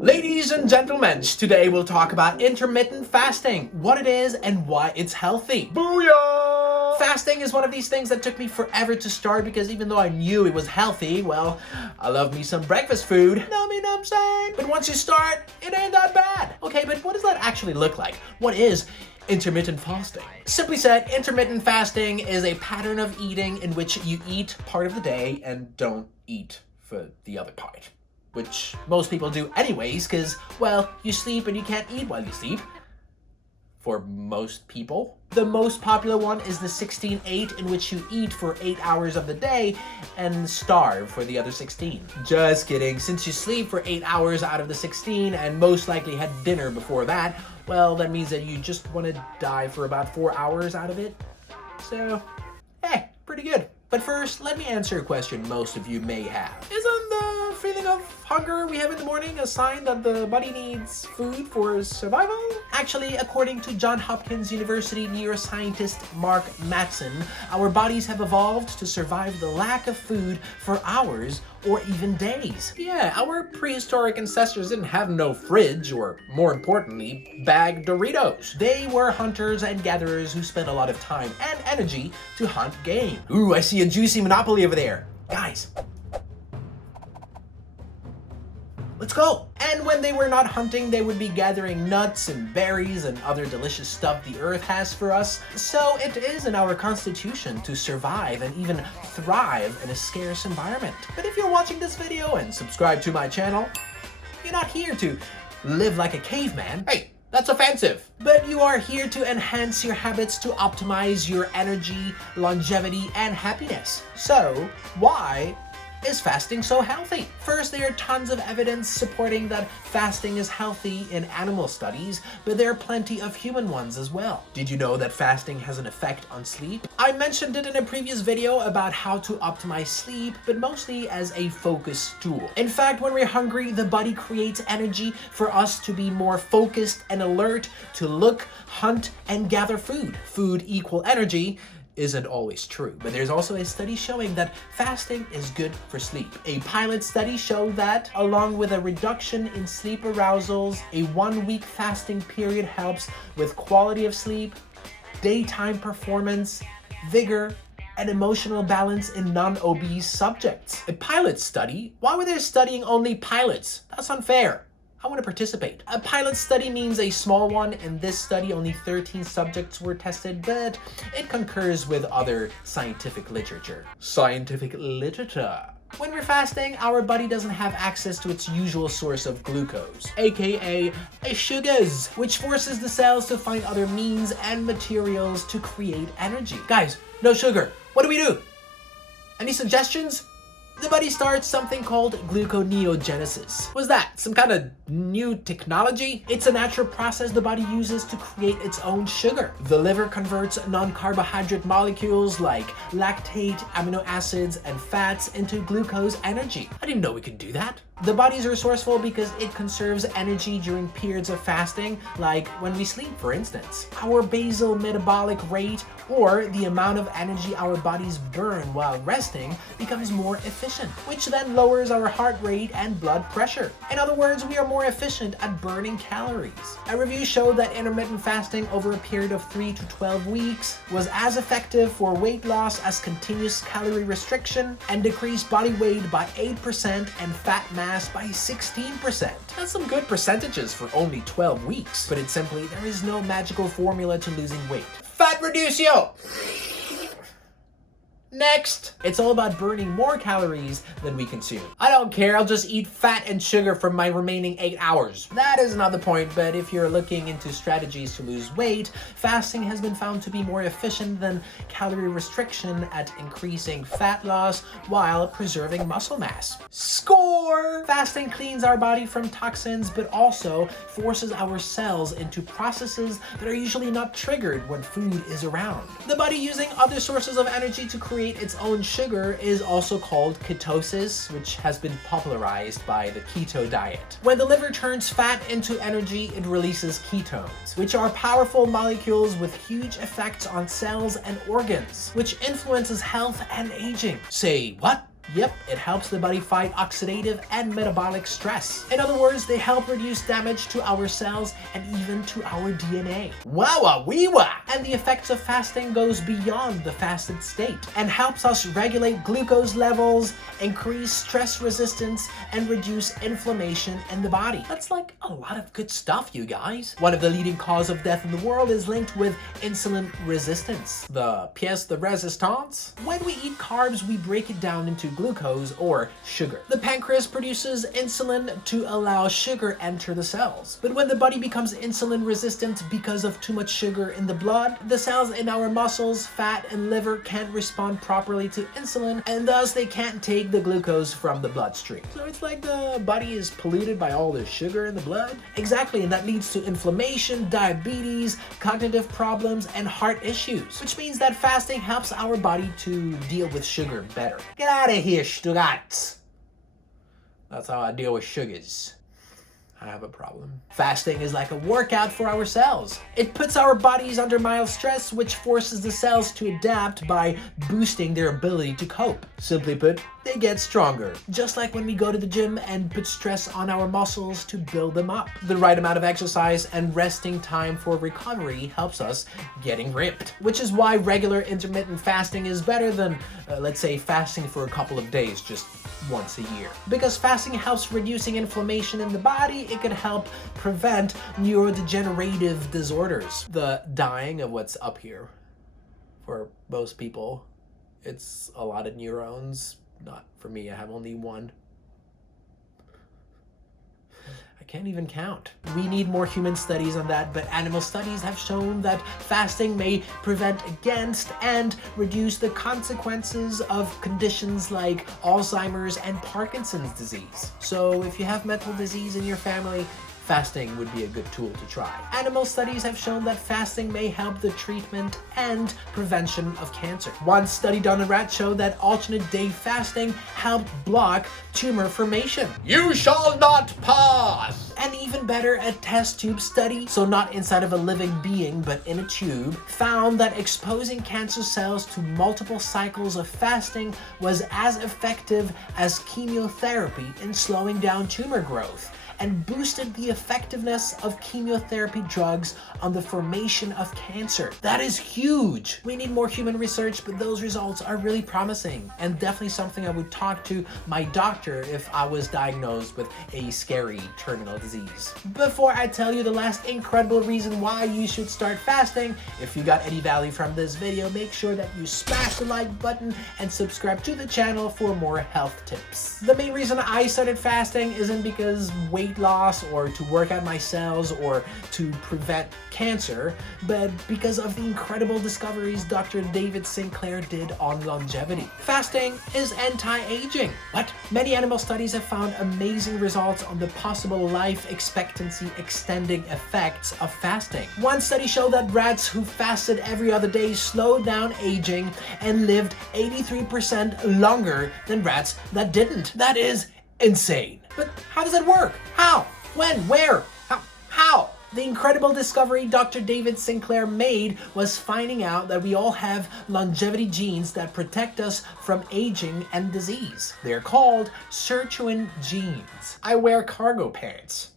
Ladies and gentlemen, today we'll talk about intermittent fasting, what it is and why it's healthy. Booyah! Fasting is one of these things that took me forever to start because even though I knew it was healthy, well, I love me some breakfast food. Know what I'm saying? But once you start, it ain't that bad. Okay, but what does that actually look like? What is intermittent fasting? Simply said, intermittent fasting is a pattern of eating in which you eat part of the day and don't eat for the other part. Which most people do anyways, because, well, you sleep and you can't eat while you sleep. For most people. The most popular one is the 16-8, in which you eat for 8 hours of the day and starve for the other 16. Just kidding. Since you sleep for 8 hours out of the 16 and most likely had dinner before that, well, that means that you just want to die for about 4 hours out of it. So, hey, pretty good. But first, let me answer a question most of you may have. Isn't the feeling of hunger we have in the morning a sign that the body needs food for survival? Actually, according to Johns Hopkins University neuroscientist Mark Mattson, our bodies have evolved to survive the lack of food for hours or even days. Yeah, our prehistoric ancestors didn't have no fridge or, more importantly, bagged Doritos. They were hunters and gatherers who spent a lot of time and energy to hunt game. Ooh, I see a juicy monopoly over there. Guys, let's go. And when they were not hunting, they would be gathering nuts and berries and other delicious stuff the earth has for us. So it is in our constitution to survive and even thrive in a scarce environment. But if you're watching this video and subscribe to my channel, you're not here to live like a caveman. Hey, that's offensive. But you are here to enhance your habits to optimize your energy, longevity, and happiness. So why is fasting so healthy? First, there are tons of evidence supporting that fasting is healthy in animal studies, but there are plenty of human ones as well. Did you know that fasting has an effect on sleep? I mentioned it in a previous video about how to optimize sleep, but mostly as a focus tool. In fact, when we're hungry, the body creates energy for us to be more focused and alert to look, hunt, and gather food. Food equal energy isn't always true, but there's also a study showing that fasting is good for sleep. A pilot study showed that, along with a reduction in sleep arousals, a 1-week fasting period helps with quality of sleep, daytime performance, vigor, and emotional balance in non-obese subjects. A pilot study? Why were they studying only pilots? That's unfair. I want to participate. A pilot study means a small one. In this study, only 13 subjects were tested, but it concurs with other scientific literature. Scientific literature. When we're fasting, our body doesn't have access to its usual source of glucose, aka sugars, which forces the cells to find other means and materials to create energy. Guys, no sugar. What do we do? Any suggestions? The body starts something called gluconeogenesis. What's that? Some kind of new technology? It's a natural process the body uses to create its own sugar. The liver converts non-carbohydrate molecules like lactate, amino acids, and fats into glucose energy. I didn't know we could do that. The body is resourceful because it conserves energy during periods of fasting, like when we sleep, for instance. Our basal metabolic rate, or the amount of energy our bodies burn while resting, becomes more efficient, which then lowers our heart rate and blood pressure. In other words, we are more efficient at burning calories. A review showed that intermittent fasting over a period of 3 to 12 weeks was as effective for weight loss as continuous calorie restriction, and decreased body weight by 8% and fat mass by 16%. That's some good percentages for only 12 weeks. But it's simply, there is no magical formula to losing weight. Fat reducio! Next! It's all about burning more calories than we consume. I don't care, I'll just eat fat and sugar for my remaining 8 hours. That is not the point, but if you're looking into strategies to lose weight, fasting has been found to be more efficient than calorie restriction at increasing fat loss while preserving muscle mass. Score! Fasting cleans our body from toxins, but also forces our cells into processes that are usually not triggered when food is around. The body using other sources of energy to create its own sugar is also called ketosis, which has been popularized by the keto diet. When the liver turns fat into energy, it releases ketones, which are powerful molecules with huge effects on cells and organs, which influences health and aging. Say what? Yep, it helps the body fight oxidative and metabolic stress. In other words, they help reduce damage to our cells and even to our DNA. Wow-wee-wah! And the effects of fasting goes beyond the fasted state and helps us regulate glucose levels, increase stress resistance, and reduce inflammation in the body. That's like a lot of good stuff, you guys. One of the leading causes of death in the world is linked with insulin resistance. The pièce de résistance? When we eat carbs, we break it down into glucose or sugar. The pancreas produces insulin to allow sugar enter the cells. But when the body becomes insulin resistant because of too much sugar in the blood, the cells in our muscles, fat, and liver can't respond properly to insulin, and thus they can't take the glucose from the bloodstream. So it's like the body is polluted by all the sugar in the blood. Exactly, and that leads to inflammation, diabetes, cognitive problems, and heart issues, which means that fasting helps our body to deal with sugar better. Get out of here, Stugatz. That's how I deal with sugars. I have a problem. Fasting is like a workout for our cells. It puts our bodies under mild stress, which forces the cells to adapt by boosting their ability to cope. Simply put, they get stronger. Just like when we go to the gym and put stress on our muscles to build them up. The right amount of exercise and resting time for recovery helps us getting ripped. Which is why regular intermittent fasting is better than, let's say, fasting for a couple of days just once a year. Because fasting helps reducing inflammation in the body, it can help prevent neurodegenerative disorders. The dying of what's up here. For most people, it's a lot of neurons. Not for me, I have only one. I can't even count. We need more human studies on that, but animal studies have shown that fasting may prevent against and reduce the consequences of conditions like Alzheimer's and Parkinson's disease. So if you have mental disease in your family, fasting would be a good tool to try. Animal studies have shown that fasting may help the treatment and prevention of cancer. One study done in rats showed that alternate day fasting helped block tumor formation. You shall not pass! And even better, a test tube study, so not inside of a living being but in a tube, found that exposing cancer cells to multiple cycles of fasting was as effective as chemotherapy in slowing down tumor growth, and boosted the effectiveness of chemotherapy drugs on the formation of cancer. That is huge! We need more human research, but those results are really promising, and definitely something I would talk to my doctor if I was diagnosed with a scary terminal disease. Before I tell you the last incredible reason why you should start fasting, if you got any value from this video, make sure that you smash the like button and subscribe to the channel for more health tips. The main reason I started fasting isn't because weight loss or to work out my cells or to prevent cancer, but because of the incredible discoveries Dr. David Sinclair did on longevity. Fasting is anti-aging. What? Many animal studies have found amazing results on the possible life expectancy extending effects of fasting. One study showed that rats who fasted every other day slowed down aging and lived 83% longer than rats that didn't. That is insane. But how does that work? How? When? Where? How? The incredible discovery Dr. David Sinclair made was finding out that we all have longevity genes that protect us from aging and disease. They're called sirtuin genes. I wear cargo pants.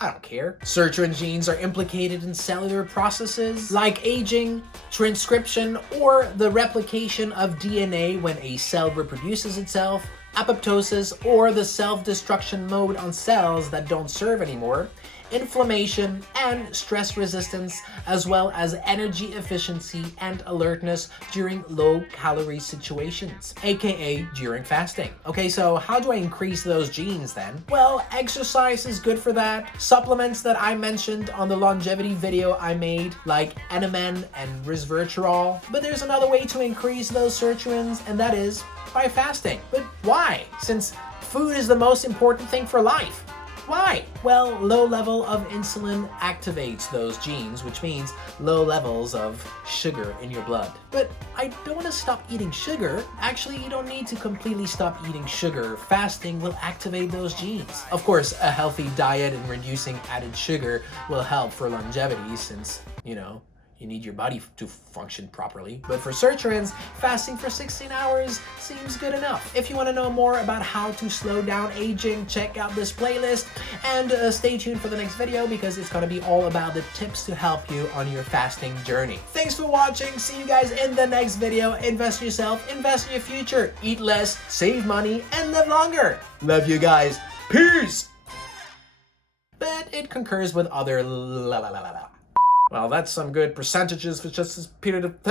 I don't care. Sirtuin genes are implicated in cellular processes like aging, transcription, or the replication of DNA when a cell reproduces itself, apoptosis, or the self-destruction mode on cells that don't serve anymore, inflammation, and stress resistance, as well as energy efficiency and alertness during low-calorie situations, aka during fasting. Okay, so how do I increase those genes then? Well, exercise is good for that. Supplements that I mentioned on the longevity video I made, like NMN and resveratrol. But there's another way to increase those sirtuins, and that is by fasting. But why? Since food is the most important thing for life. Why? Well, low level of insulin activates those genes, which means low levels of sugar in your blood. But I don't want to stop eating sugar. Actually, you don't need to completely stop eating sugar. Fasting will activate those genes. Of course, a healthy diet and reducing added sugar will help for longevity since, You need your body to function properly. But for Surturans, fasting for 16 hours seems good enough. If you want to know more about how to slow down aging, check out this playlist and stay tuned for the next video because it's going to be all about the tips to help you on your fasting journey. Thanks for watching. See you guys in the next video. Invest in yourself, invest in your future, eat less, save money, and live longer. Love you guys. Peace! But it concurs with other well, that's some good percentages for just this period of